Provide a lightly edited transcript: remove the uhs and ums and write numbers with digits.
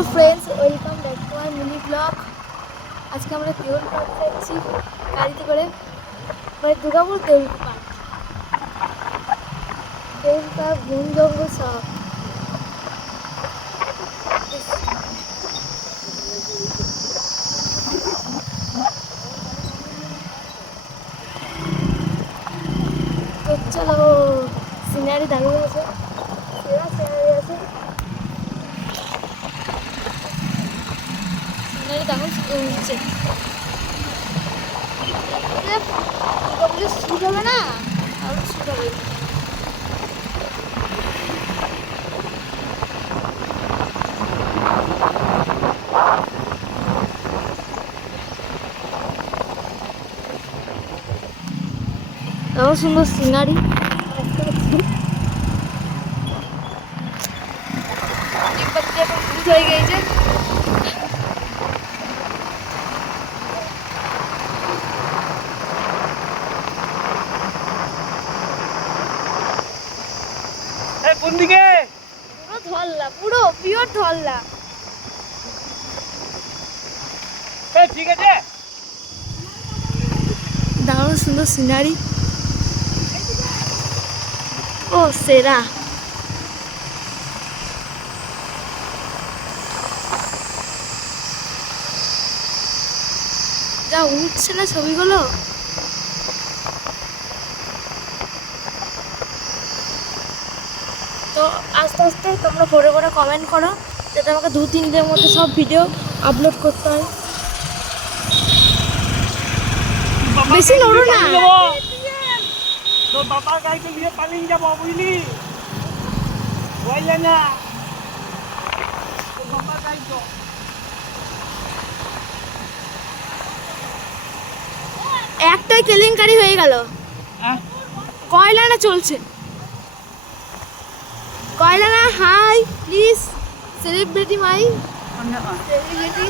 Hello friends, welcome back to my mini blog. আজকে আমরা দেউল park যাচ্ছি গাড়িতে করে, মানে দুর্গাপুর দেউল পার্ক। দেউল পার্ক বন জঙ্গল সব। তো চলো, সিনারি দাঁড়িয়ে আছে, সেরা সিনারি আছে। সিনারি দারুণ উঠছে। দুর্গাপুরে শ্যুট হবে না, দারুণ শ্যুট হবে। দারুণ সুন্দর সিনারি দেখতে পাচ্ছি। এখন ভূত হয়ে গিয়েছে। কোন দিকে? পুরো ধরলা, পুরো পিওর ধরলা। ঠিক আছে, দারুণ সুন্দর সিনারি। ও সেরা। যা উঠছে না ছবিগুলো। তো আস্তে আস্তে তোমরা করে করে কমেন্ট করো, যাতে আমাকে 2-3 দিনের মধ্যে সব ভিডিও আপলোড করতে হয়। বেশি নড়ো না। তোর বাবার গাড়িতে নিয়ে পালিয়ে যাবো, বুঝলি? বুঝলে না, তোর বাবার গাড়ি তো। একটাই কেলেঙ্কারি হয়ে গেল। কয়লা না চলছে, কয়লা না। High please, celebrity my celebrity.